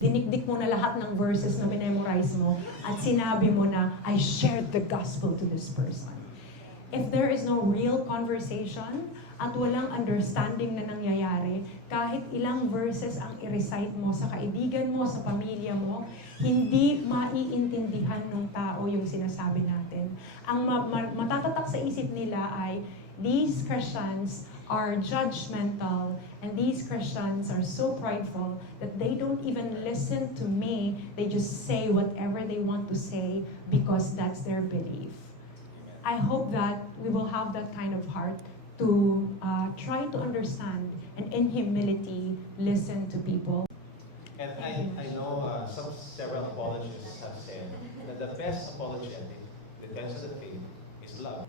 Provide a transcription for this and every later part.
Dinikdik mo na lahat ng verses na memorize mo at sinabi mo na, I shared the gospel to this person. If there is no real conversation at walang understanding na nangyayari, kahit ilang verses ang i-recite mo sa kaibigan mo, sa pamilya mo, hindi maiintindihan ng tao yung sinasabi natin. Ang matatatak sa isip nila ay, these Christians are judgmental and these Christians are so prideful that they don't even listen to me. They just say whatever they want to say because that's their belief. I hope that we will have that kind of heart to try to understand and in humility listen to people. And I know several apologists have said that the best apologetic defense of the faith is love.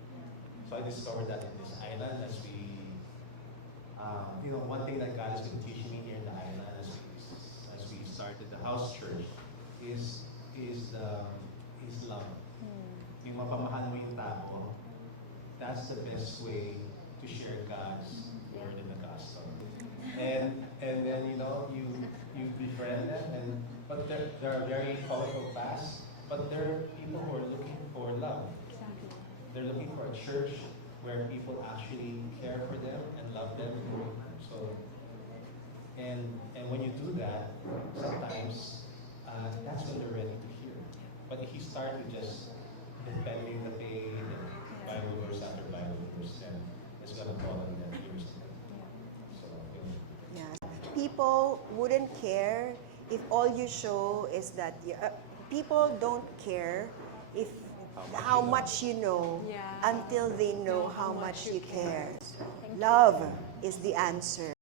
So I discovered that in this island as we, one thing that God has been teaching me here in the island as we started the house church is love. Yung mapamahal mo yung tao, that's the best way to share God's word in the gospel. And then you befriend them, but there are very colorful paths, but there are people who are looking for love. They're looking for a church where people actually care for them and love them. So, and when you do that, sometimes that's when they're ready to hear. But if you start with just defending the faith, Bible verse after Bible verse, then it's gonna fall on their ears. So, Yes. People wouldn't care if all you show is that people don't care if how much you know until they know how much you care. Love is the answer.